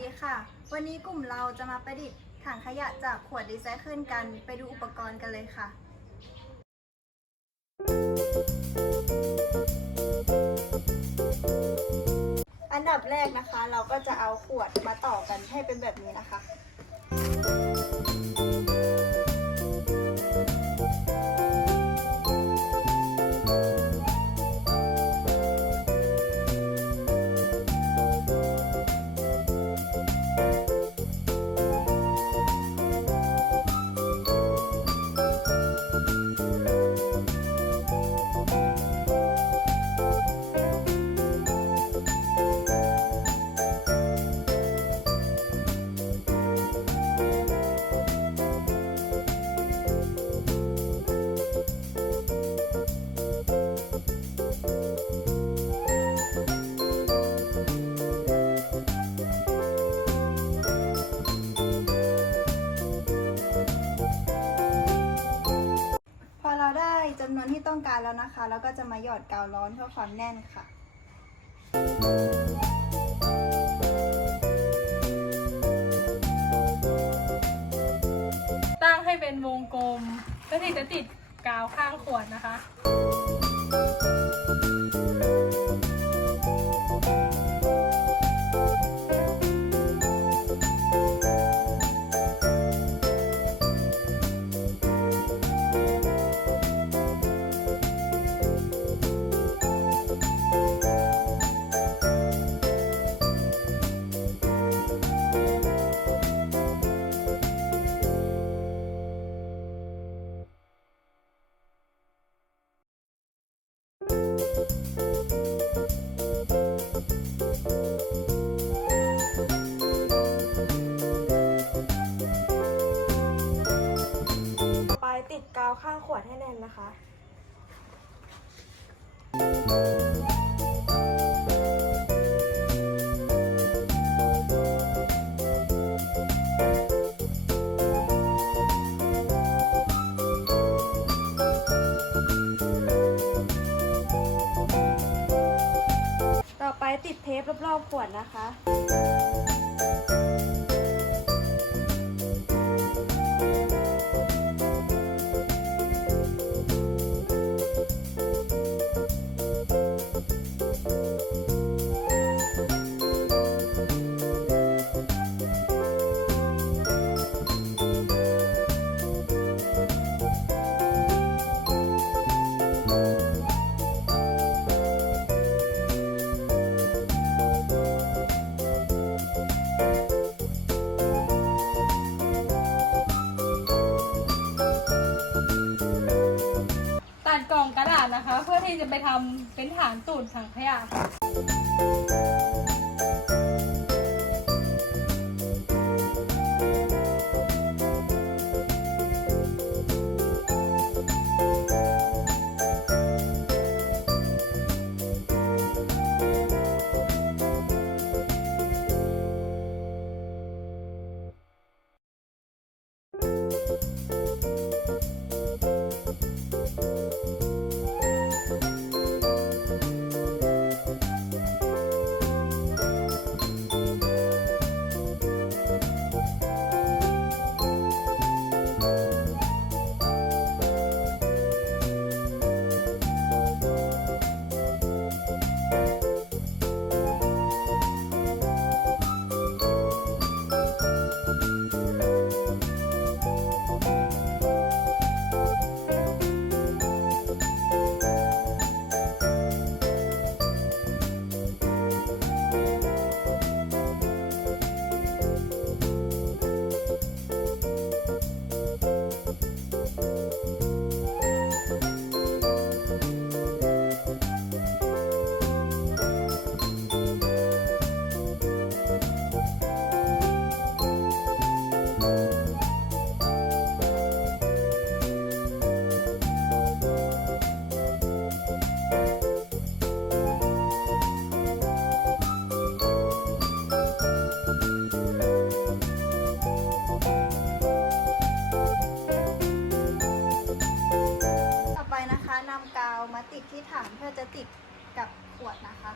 ดีค่ะ วันนี้กลุ่มเราจะมาประดิษฐ์ถังขยะจากขวดรีไซเคิลกัน ไปดูอุปกรณ์กันเลยค่ะ อันดับแรกนะคะ เราก็จะเอาขวดมาต่อกันให้เป็นแบบนี้นะคะำนวนที่ต้องการแล้วนะคะ แล้วก็จะมาหยอดกาวร้อนเพื่อความแน่นค่ะตั้งให้เป็นวงกลมเพื่อที่จะติดกาวข้างขวดนะคะ นะคะ ต่อไปติดเทปรอบๆขวดนะคะ ที่จะไปทำเป็นฐานตูดถังขยะค่ะามาติดที่ถังเพื่อจะติดกับขวดนะคะ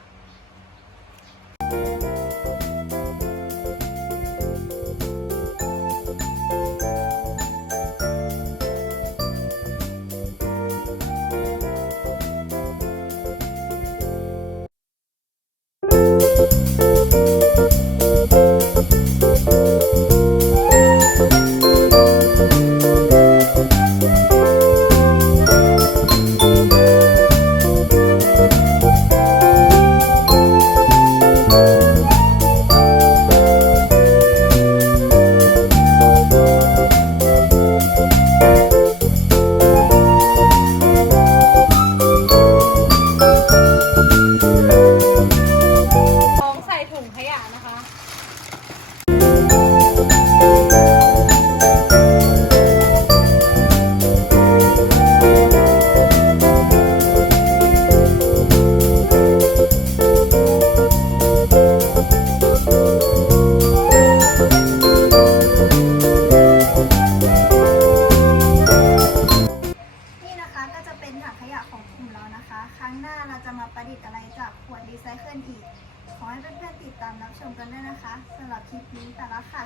คะสำหรับคลิปนี้แต่ละค่ะ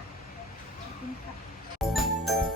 ขอบคุณค่ะ